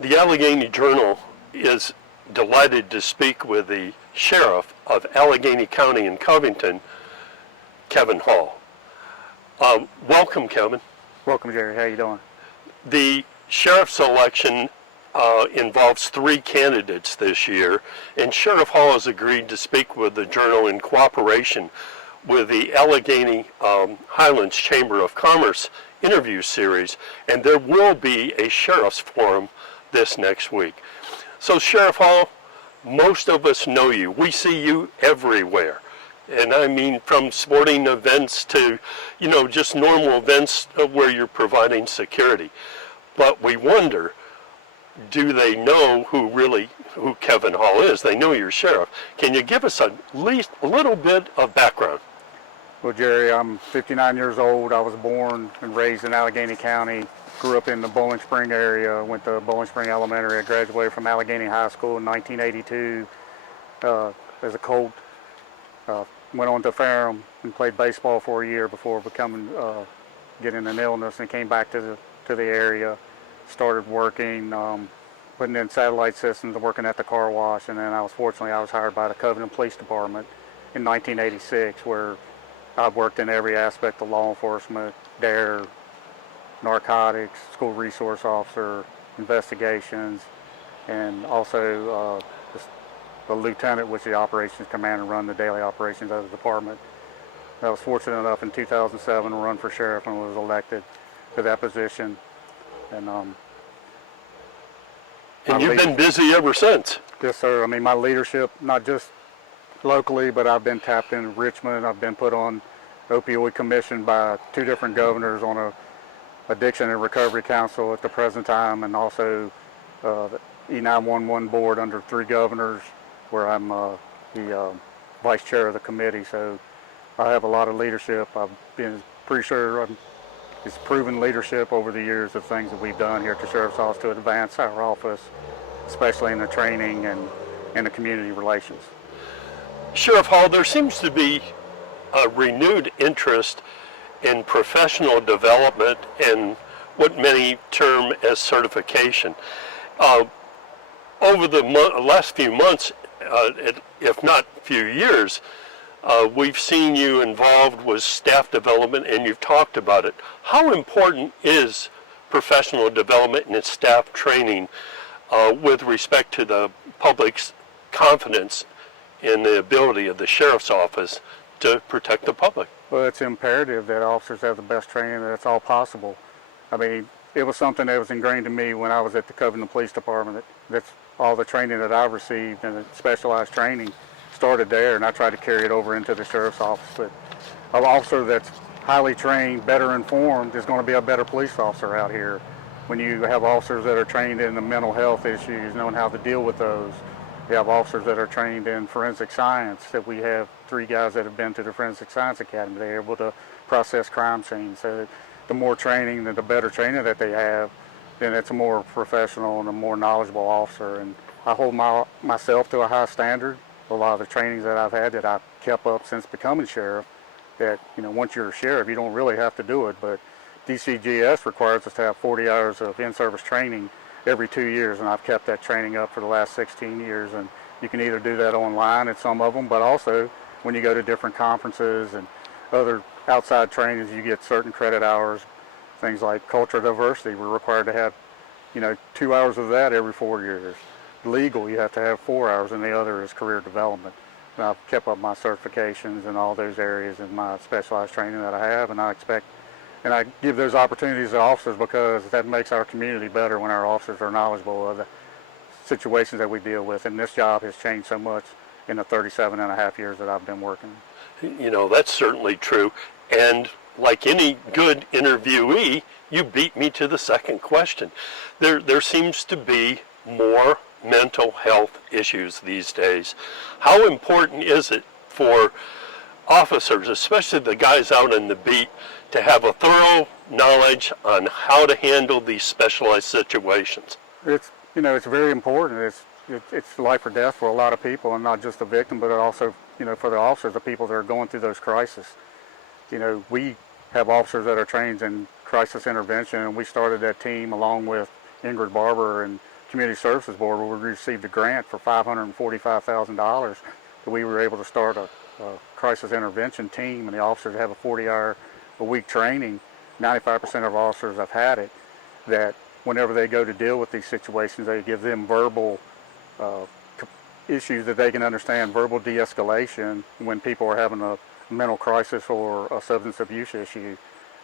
The Alleghany Journal is delighted to speak with the Sheriff of Alleghany County in Covington, Kevin Hall. Welcome, Kevin. Welcome, Jerry. How you doing? The sheriff's election involves 3 candidates this year, and Sheriff Hall has agreed to speak with the Journal in cooperation with the Alleghany Highlands Chamber of Commerce interview series, and there will be a sheriff's forum this next week. So, Sheriff Hall, most of us know you. We see you everywhere. And I mean, from sporting events to, just normal events where you're providing security. But we wonder, do they know who Kevin Hall is? They know you're sheriff. Can you give us at least a little bit of background? Well, Jerry, I'm 59 years old. I was born and raised in Alleghany County. Grew up in the Bowling Spring area. Went to Bowling Spring Elementary. I graduated from Alleghany High School in 1982 as a Colt. Went on to Ferrum and played baseball for a year before getting an illness, and came back to the area. Started working, putting in satellite systems, working at the car wash, and then I was hired by the Covington Police Department in 1986, where I've worked in every aspect of law enforcement: DARE, narcotics, school resource officer, investigations, and also the lieutenant, which is the operations commander, run the daily operations of the department. I was fortunate enough in 2007 to run for sheriff and was elected to that position. And you've been busy ever since. Yes, sir. I mean, my leadership, not just locally, but I've been tapped in Richmond. I've been put on opioid commission by 2 different governors on a addiction and recovery council at the present time, and also the E911 board under 3 governors, where I'm the vice chair of the committee. So I have a lot of leadership. I've been pretty sure it's proven leadership over the years of things that we've done here at the Sheriff's Office to advance our office, especially in the training and the community relations. Sheriff Hall, there seems to be a renewed interest in professional development and what many term as certification. Over the last few months, if not few years, we've seen you involved with staff development, and you've talked about it. How important is professional development and staff training with respect to the public's confidence in the ability of the sheriff's office to protect the public? Well, it's imperative that officers have the best training that's all possible. I mean, it was something that was ingrained in me when I was at the Covington Police Department. That's all the training that I've received, and the specialized training started there, and I tried to carry it over into the sheriff's office. But an officer that's highly trained, better informed, is going to be a better police officer out here. When you have officers that are trained in the mental health issues, knowing how to deal with those, you have officers that are trained in forensic science. That we have 3 guys that have been to the Forensic Science Academy. They're able to process crime scenes. So the more training, the better training that they have, then it's a more professional and a more knowledgeable officer. And I hold myself to a high standard. A lot of the trainings that I've had that I've kept up since becoming sheriff, that once you're a sheriff, you don't really have to do it, but DCGS requires us to have 40 hours of in-service training every 2 years, and I've kept that training up for the last 16 years. And you can either do that online at some of them, but also when you go to different conferences and other outside trainings, you get certain credit hours. Things like cultural diversity, we're required to have 2 hours of that every 4 years. Legal, you have to have 4 hours, and the other is career development. And I've kept up my certifications in all those areas in my specialized training that I have, and I give those opportunities to officers because that makes our community better when our officers are knowledgeable of the situations that we deal with. And this job has changed so much in the 37 and a half years that I've been working. That's certainly true. And like any good interviewee, you beat me to the second question. There seems to be more mental health issues these days. How important is it for officers, especially the guys out on the beat, to have a thorough knowledge on how to handle these specialized situations? It's very important. It's life or death for a lot of people, and not just the victim, but also for the officers, the people that are going through those crises. We have officers that are trained in crisis intervention, and we started that team along with Ingrid Barber in Community Services Board, where we received a grant for $545,000 that we were able to start a crisis intervention team, and the officers have a 40-hour-a-week training. 95% of officers have had it, that whenever they go to deal with these situations, they give them verbal issues that they can understand, verbal de-escalation when people are having a mental crisis or a substance abuse issue.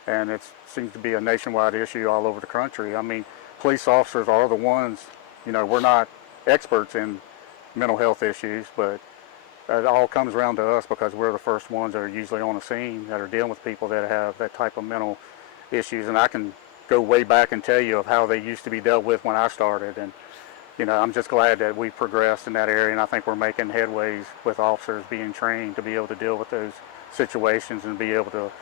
And it seems to be a nationwide issue all over the country. I mean, police officers are the ones, we're not experts in mental health issues, but it all comes around to us because we're the first ones that are usually on the scene that are dealing with people that have that type of mental issues. And I can go way back and tell you of how they used to be dealt with when I started. And, I'm just glad that we progressed in that area, and I think we're making headways with officers being trained to be able to deal with those situations and be able to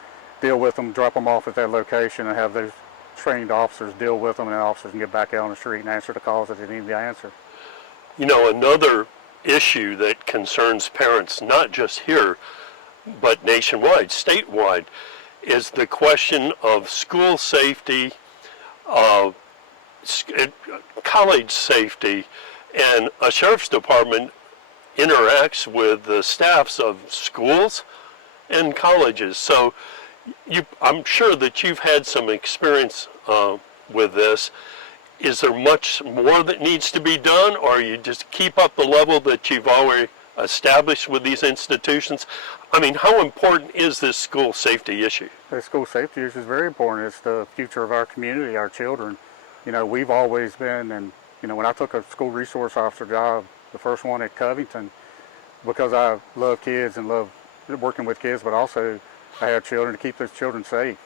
deal with them, drop them off at that location, and have those trained officers deal with them, and officers can get back out on the street and answer the calls that they need to answer. Another issue that concerns parents, not just here, but nationwide, statewide, is the question of school safety, college safety, and a sheriff's department interacts with the staffs of schools and colleges. So I'm sure that you've had some experience with this. Is there much more that needs to be done, or you just keep up the level that you've already established with these institutions? I mean, how important is this school safety issue? The school safety issue is very important. It's the future of our community, our children. We've always been, and when I took a school resource officer job, the first one at Covington, because I love kids and love working with kids, but also I have children, to keep those children safe.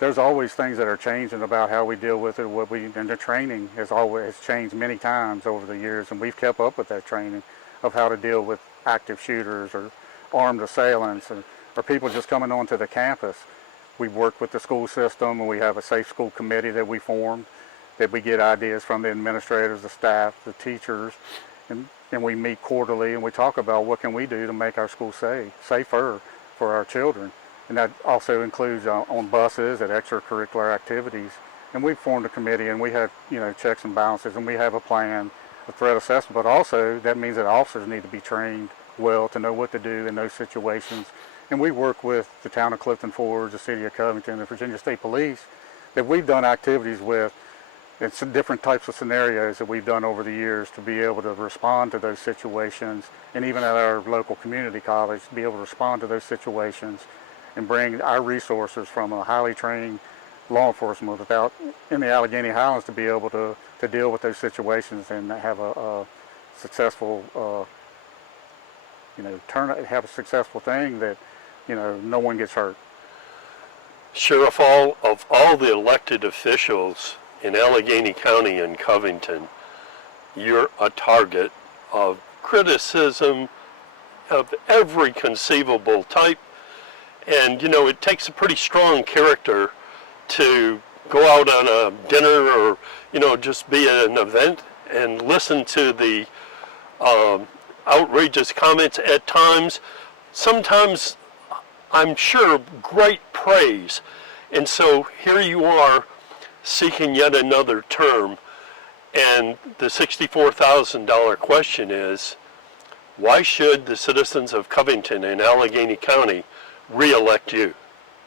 There's always things that are changing about how we deal with it. And the training has always changed many times over the years, and we've kept up with that training of how to deal with active shooters or armed assailants or people just coming onto the campus. We've worked with the school system, and we have a safe school committee that we formed, that we get ideas from the administrators, the staff, the teachers, and we meet quarterly and we talk about what can we do to make our school safer for our children. And that also includes on buses, at extracurricular activities. And we've formed a committee, and we have checks and balances, and we have a plan, a threat assessment. But also that means that officers need to be trained well to know what to do in those situations. And we work with the town of Clifton Forge, the city of Covington, the Virginia State Police, that we've done activities with. It's different types of scenarios that we've done over the years to be able to respond to those situations, and even at our local community college, to be able to respond to those situations and bring our resources from a highly trained law enforcement in the Alleghany Highlands to be able to deal with those situations and have a successful, have a successful thing that, no one gets hurt. Sheriff Hall, of all the elected officials in Alleghany County and Covington, you're a target of criticism of every conceivable type. And, it takes a pretty strong character to go out on a dinner or, just be at an event and listen to the outrageous comments at times. Sometimes, I'm sure, great praise. And so here you are seeking yet another term. And the $64,000 question is, why should the citizens of Covington and Alleghany County re-elect you?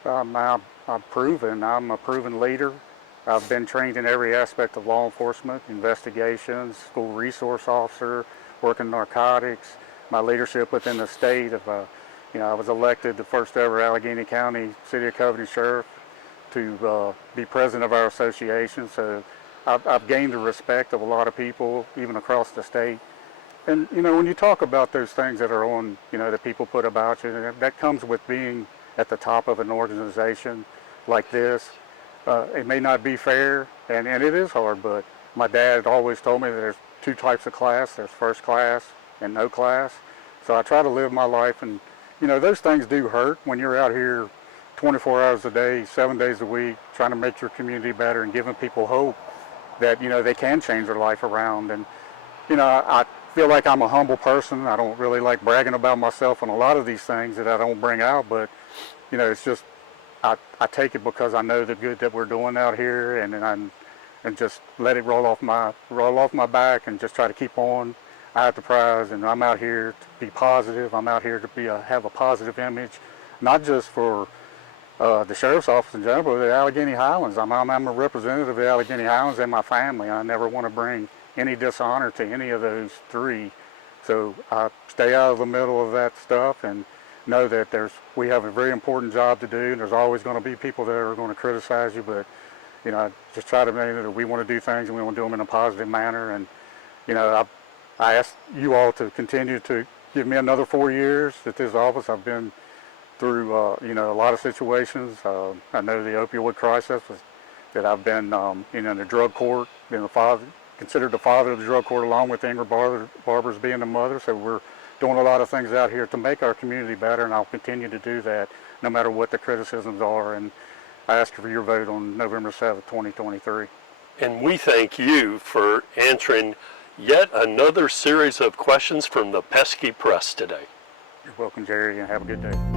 I'm proven. I'm a proven leader. I've been trained in every aspect of law enforcement, investigations, school resource officer, working narcotics, my leadership within the state of, I was elected the first ever Alleghany County City of Covington Sheriff to be president of our association. So I've gained the respect of a lot of people, even across the state. And, when you talk about those things that are on, that people put about you, that comes with being at the top of an organization like this. It may not be fair, and it is hard, but my dad always told me that there's two types of class. There's first class and no class. So I try to live my life, and, those things do hurt when you're out here 24 hours a day, 7 days a week, trying to make your community better and giving people hope that, they can change their life around. And, I feel like I'm a humble person. I don't really like bragging about myself on a lot of these things that I don't bring out, but, it's just, I take it because I know the good that we're doing out here, and and just let it roll off my back and just try to keep on. I have the prize, and I'm out here to be positive. I'm out here to have a positive image, not just for the sheriff's office in general, but the Alleghany Highlands. I'm a representative of the Alleghany Highlands and my family. I never want to bring any dishonor to any of those three. So I stay out of the middle of that stuff and know that we have a very important job to do, and there's always going to be people that are going to criticize you, but I just try to make it that we want to do things and we want to do them in a positive manner. And I ask you all to continue to give me another 4 years at this office. I've been through a lot of situations. I know the opioid crisis that I've been in the drug court, been considered the father of the drug court, along with Ingrid Barber's being the mother. So we're doing a lot of things out here to make our community better, and I'll continue to do that no matter what the criticisms are. And I ask for your vote on November 7th, 2023. And we thank you for answering yet another series of questions from the pesky press today. You're welcome, Jerry, and have a good day.